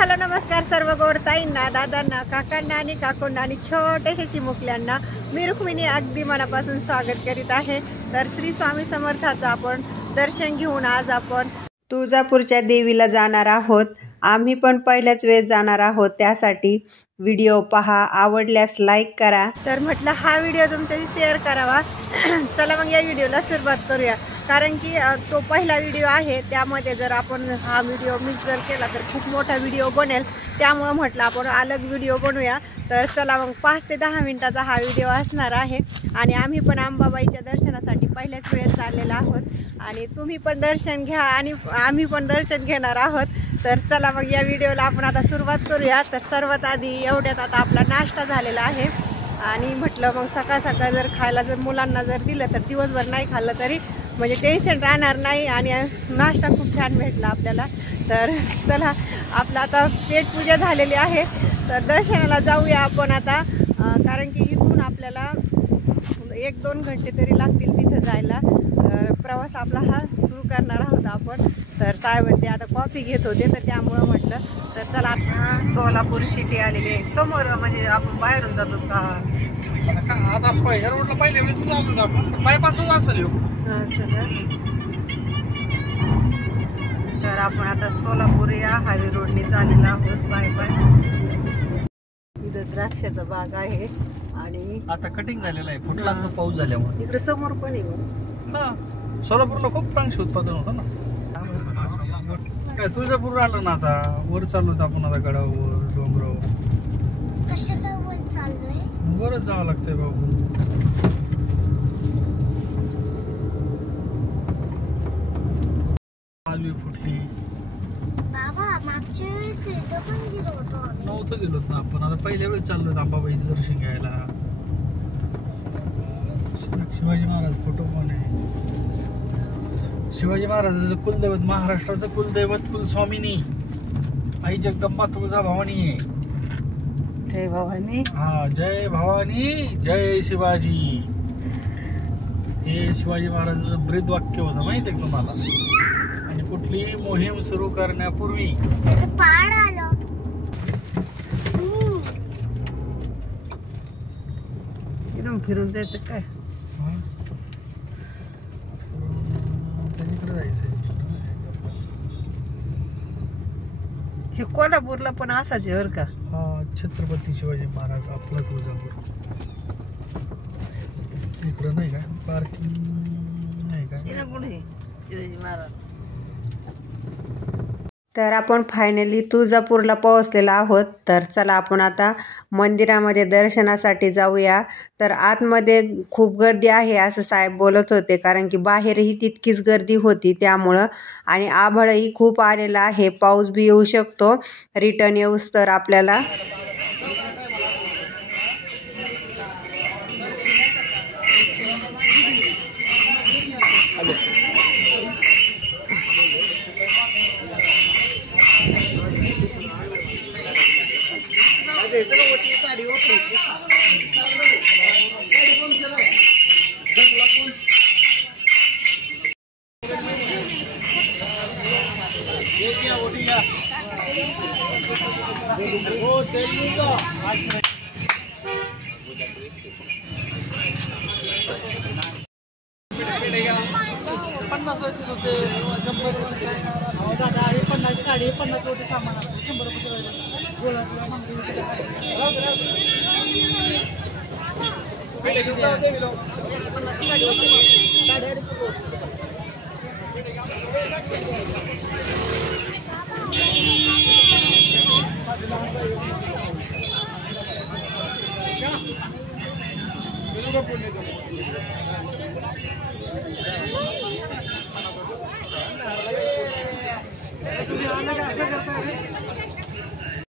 Hello नमस्कार सर्व गोडताईंना, दादांना, काकांना आणि काकूंना आणि छोट्याशा चिमुकल्यांना मी रुक्मिणी अगदी मनापासून स्वागत करीत आहे। तर श्री स्वामी समर्थाचं आपण दर्शन घेऊन आज आपण तुळजापूरच्या देवीला जाणार आहोत। आम्ही पण पहिल्याच वेळेस जाणार आहोत, त्यासाठी व्हिडिओ पहा, आवडल्यास लाईक करा। तर म्हटलं हा व्हिडिओ तुमच्याशी शेअर करावा। चला मग या व्हिडिओला सुरुवात करूया, कारण की तो पहिला व्हिडिओ आहे, त्यामध्ये जर आपण हा व्हिडिओ मिक्स जर केला तर खूप मोठा व्हिडिओ बनेल, त्यामुळे म्हटलं आपण अलग व्हिडिओ बनवूया। तर चला मग 5 ते 10 मिनिटाचा हा व्हिडिओ असणार आहे आणि आम्ही पण अंबाबाईच्या दर्शनासाठी पहिल्याच वेळेस चाललेलो आहोत आणि तुम्ही पण दर्शन घ्या आणि आम्ही पण दर्शन घेणार आहोत। तर चला मग या व्हिडिओला आपण आता सुरुवात करूया। तर सर्वात आधी एवढ्यात आता आपला नाश्ता झालेला आहे आणि म्हटलं मग सकाळ सकाळ जर खायला जर मुलांना जर दिलं तर दिवसभर नाही खाल्लं तरी म्हणजे टेन्शन राहणार नाही आणि नाश्ता खूप छान भेटला आपल्याला। तर चला आपलं आता पेटपूजा झालेली आहे, तर दर्शनाला जाऊया आपण आता, कारण की इथून आपल्याला 1-2 घंटे तरी लागतील तिथं जायला। तर प्रवास आपला हा सुरू करणार आहोत आपण। तर साहेब ते आता कॉफी घेत होते, तर त्यामुळं म्हटलं तर चला आता सोलापूर सिटी आलेली आहे समोर, म्हणजे आपण बाहेरून जातो का आता पहिल्या रोडला पहिले वेळेस चालू आपण बायपासवर असेल। तर आपण आता सोलापूर या हायवे रोडने चाललेलो आहोत बायपास। इथं द्राक्षाचा बाग आहे आणि आता कटिंग झालेलं आहे, फुटला पाऊस झाल्यामुळे। इकडे समोर पण आहे। सोलापूरला खूप प्रांश उत्पादन होतं ना। काय तुळजापूर आलं ना, आता वर चाललो आपण आता गडावर डोंगरावर। कशाला वर चाललोय? वरच जावं लागतंय बाबू। आलवी फुटली बाबा, मागच्या वेळेस इथं पण गेलो होतो आम्ही। नव्हतं गेलोत ना आपण, आता पहिल्या वेळेस चाललोय अंबाबाईचं दर्शन घ्यायला। शिवाजी महाराज फोटो पण आहे। शिवाजी महाराजाचं कुलदैवत, महाराष्ट्राचं कुलदैवत कुलस्वामिनी आई जगदंबा तुळजा भवानी आहे। जय भवानी। हा, जय भवानी जय शिवाजी, हे शिवाजी महाराजांचं ब्रीद वाक्य होतं, माहिती आहे तुम्हाला। आणि कुठलीही मोहीम सुरू करण्यापूर्वी पाड आलं एकदम फिरून जायचं काय, त्यांच्याकडे जायचंय। हे कोल्हापूरला पण असाच आहे बरं का। हा, छत्रपती शिवाजी महाराज आपला तुळजापूर। इकडं नाही का पार्किंग, नाही का शिवाजी महाराज। तर आपण फायनली तुळजापूरला पोहोचलेलो आहोत। तर चला आपण आता मंदिरामध्ये दर्शनासाठी जाऊया। तर आतमध्ये खूप गर्दी आहे असं साहेब बोलत होते, कारण की बाहेरही तितकीच गर्दी होती त्यामुळं, आणि आभाळही खूप आलेलं आहे, पाऊस बी येऊ शकतो रिटर्न येऊस तर आपल्याला।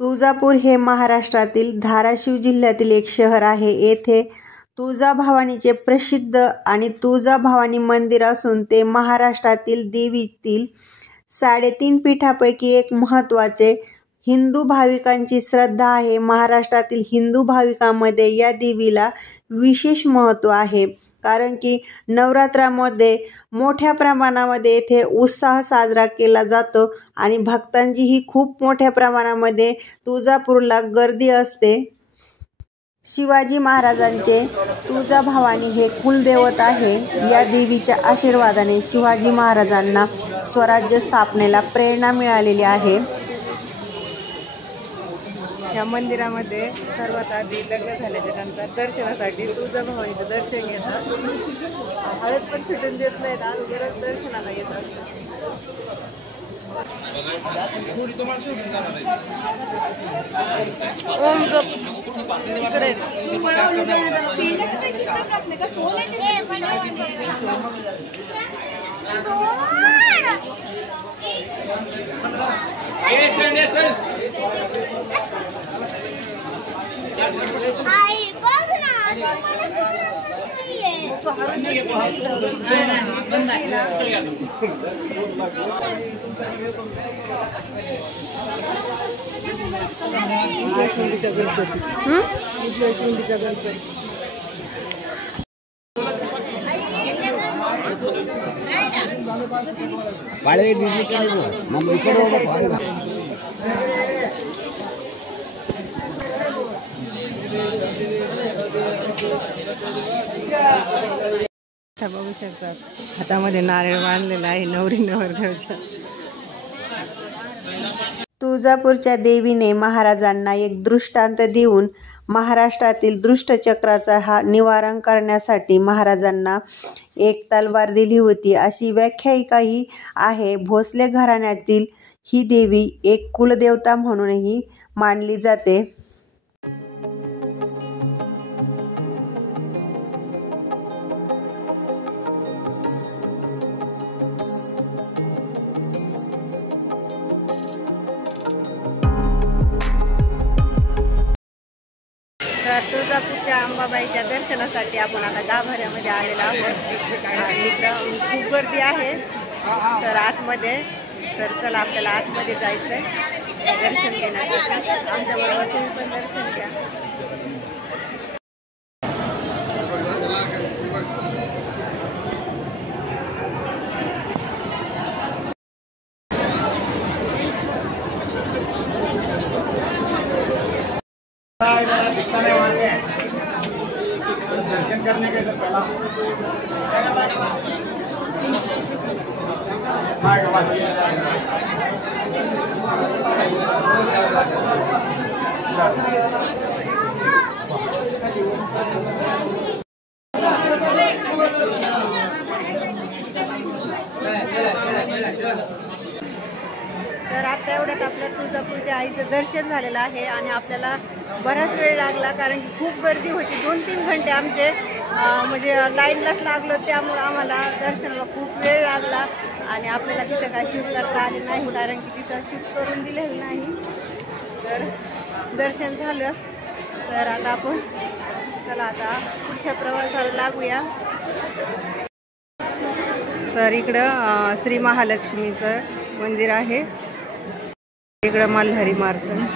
तुळजापूर हे महाराष्ट्रातील धाराशिव जिल्ह्यातील एक शहर आहे। येथे तुळजाभवानीचे प्रसिद्ध आणि तुळजाभवानी मंदिर असून ते महाराष्ट्रातील देवीतील 3.5 पीठापैकी एक महत्त्वाचे हिंदू भाविकांची श्रद्धा आहे। महाराष्ट्रातील हिंदू भाविकांमध्ये या देवीला विशेष महत्त्व आहे। कारण की नवरात्रामध्ये मोठ्या प्रमाणामध्ये येथे उत्साह साजरा केला जातो आणि भक्तांचीही खूप मोठ्या प्रमाणामध्ये तुळजापूरला गर्दी असते. शिवाजी महाराजांचे तुळजाभवानी हे कुलदैवत आहे. या देवीच्या आशीर्वादाने शिवाजी महाराजांना स्वराज्य स्थापनेला प्रेरणा मिळालेली आहे. या मंदिरामध्ये सर्वात आधी लग्न झाल्याच्या नंतर दर्शनासाठी तुळजाभवानीचं दर्शन घेतात. हळद पण फिटून देत नाहीत, अगोदरच दर्शनाला येत असतात. बघू शकतात हातामध्ये नारळ बांधलेला आहे नवरी नवरदेवाच्या. तुळजापूरच्या देवीने महाराजांना एक दृष्टांत देऊन महाराष्ट्रातील दुष्टचक्राचा हा निवारण करण्यासाठी महाराजांना एक तलवार दिली होती अशी व्याख्याही आहे. भोसले घराण्यातील ही देवी एक कुलदेवता म्हणूनही मानली जाते. तर तुळजापूरच्या अंबाबाईच्या दर्शनासाठी आपण आता गाभाऱ्यामध्ये आलेलो आहोत आणि इकडं खूप गर्दी आहे. तर आतमध्ये, तर चला आपल्याला आतमध्ये जायचं आहे दर्शन घेण्यासाठी. आमच्याबरोबर तुम्ही पण दर्शन घ्या. दर्शन करने के पहला तर आता एवढ्यात आपल्या तुळजापूरच्या आईचं दर्शन झालेलं आहे आणि आपल्याला बराच वेळ लागला कारण की खूप गर्दी होती. 2-3 घंटे आमचे म्हणजे लाईनलाच लागलो, त्यामुळं आम्हाला दर्शनाला खूप वेळ लागला आणि आपल्याला तिथं काय शूट करता आले नाही कारण की तिथं शूट करून दिलेलं नाही. तर दर्शन झालं. तर आता आपण चला आता पुढच्या प्रवासाला लागूया. तर इकडं श्री महालक्ष्मीचं मंदिर आहे. इकडं मल्हारी मार्तंड.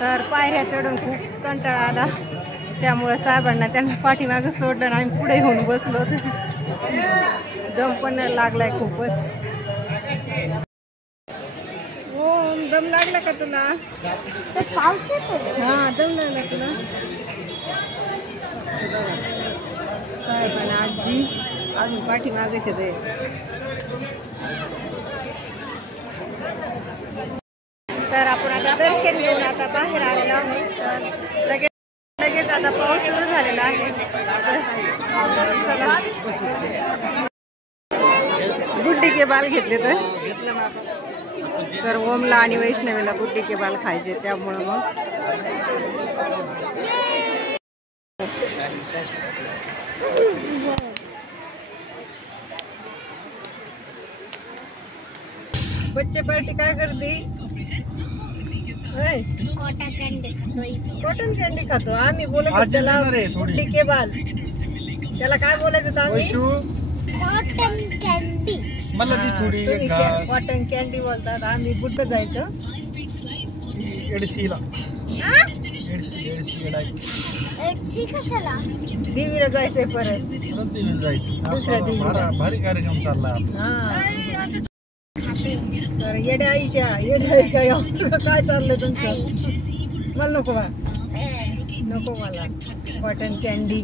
तर पायऱ्या चढून खूप कंटाळा आला, त्यामुळे साहेबांना त्यांना पाठीमागं सोडलं आणि आम्ही पुढे येऊन बसलो. दम पण लागलाय खूपच. हो, दम लागला का तुला? पाऊस येतो. हा, दम लागला तुला. साहेबांना आजी अजून पाठीमागच येते. तर आपण आता दर्शन घेऊन आता बाहेर आलेलो आहोत. तर लगेच आता पाऊस सुरू झालेला आहे. चला, बुड्डी के बाल घेतले तर ओमला आणि वैष्णवीला बुड्डी के बाल खायचे, त्यामुळं मग बच्चे पार्टी काय करते? होय. कॉटन कॅन्डी खातोय. कॉटन कॅन्डी खातो आम्ही. बोलत भाजी त्याला देणार आहे थोडी. डिके बाल. त्याला काय बोलायचं होतं आम्ही? Vaishu cotton candy. मला ती थोडी एक घास. कॉटन कॅन्डी बोलतात. आम्ही कुठं जायचं? एडशीला एडशी कशाला? देवीला जायचंय परत. परत देवीला जायचं. दुसऱ्या देवीला. भारी कार्यक्रम चालला आपला. हा. तर येड्या आईच्या काय चाललंय तुमचं? मला नको बा. नको मला कॉटन कॅन्डी.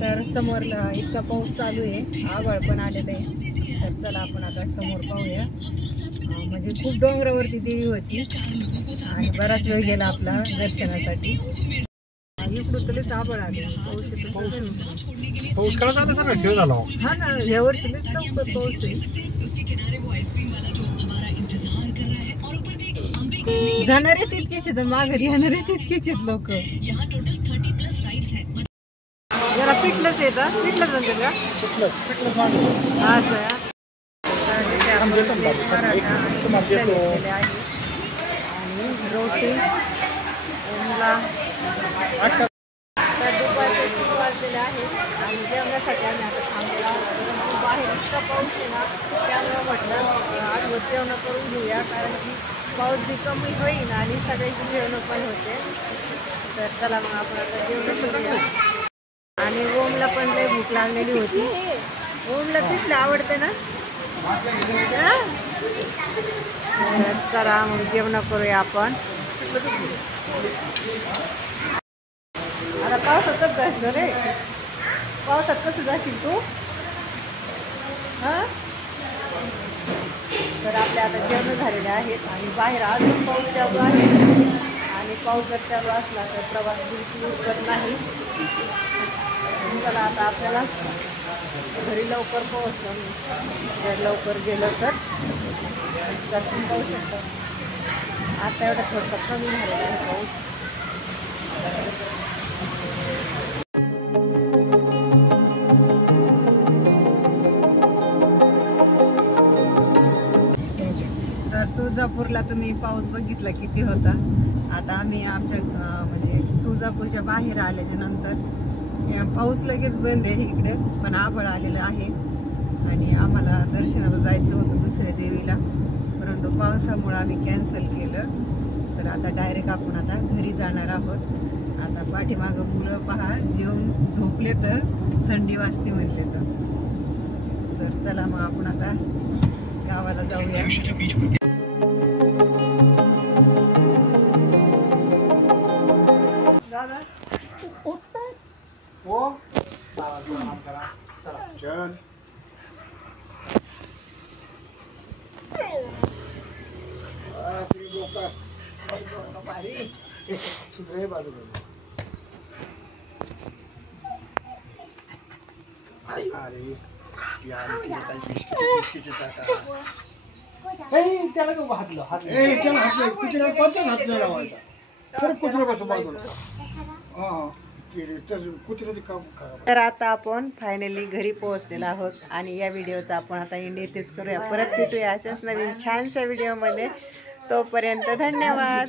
तर समोरला इतका पाऊस चालू आहे. आभाळ पण आलेलं आहे. तर चला आपण आता समोर पाहूया. म्हणजे खूप डोंगरावरती देवी होती आणि बराच वेळ गेला आपला दर्शनासाठी. इकडून तुला आभाळ आले. पाऊस येतो. पाऊस काळ झाला सगळं खेळ झाला. हा ना, या वर्षी लवकर पाऊस आहे. जाणारे तितकेच आहेत, माघारी येणारे तितकेच आहेत लोक. जरा पिठलंच येतं. पिठलंच म्हणतात का? हा सर. पराठा घेतलेले आहे आणि रोटी ओमला. तर दुपारचे 3 वाजलेले आहे आणि जेवणासाठी आम्ही आता थांबलेला आहोत. बाहेर इतका पाऊस आहे ना, त्यामुळे म्हटलं आज जेवण करून घेऊया, कारण की पाऊस बी कमी होईल आणि सगळ्यांची जेवण पण होते. तर चला मग आपण आता जेवण करूया. आणि ओमला पण लई भूक लागलेली होती. ओमला पिठलं आवडते ना? तर चला मग जेवण करूया आपण. आता पावसातच जायचं रे. पावसात कसं जाशील तू? हां. तर आपल्या आता जेवण झालेले आहेत आणि बाहेर अजून पाऊस चालू आहे. आणि पाऊस जर चालू असला तर प्रवास बिलकुल करत नाही. चला आता आपल्याला घरी लवकर पोहोचलो. जर लवकर गेलो तर तुम्ही पाहू शकता. आता एवढा थोडंसं कमी झालेला आहे पाऊस. तर तुळजापूरला तुम्ही पाऊस बघितला किती होता. आता आम्ही आमच्या म्हणजे तुळजापूरच्या बाहेर आल्याच्या नंतर पाऊस लगेच बंद आहे इकडे, पण आभाळ आलेलं आहे आणि आम्हाला दर्शनाला जायचं होतं दुसऱ्या देवीला, परंतु पावसामुळे आम्ही कॅन्सल केलं. तर आता डायरेक्ट आपण आता घरी जाणार आहोत. आता पाठीमागं मुलं पहा जेवून झोपले तर थंडी वाजते म्हणले तर चला मग आपण आता गावाला जाऊया. दादा हो तर आता आपण फायनली घरी पोहोचलेलो आहोत आणि या व्हिडिओचा आपण आता एंड इथेच करूया. परत भेटूया अशाच नवीन छानशा व्हिडिओमध्ये. तोपर्यंत धन्यवाद.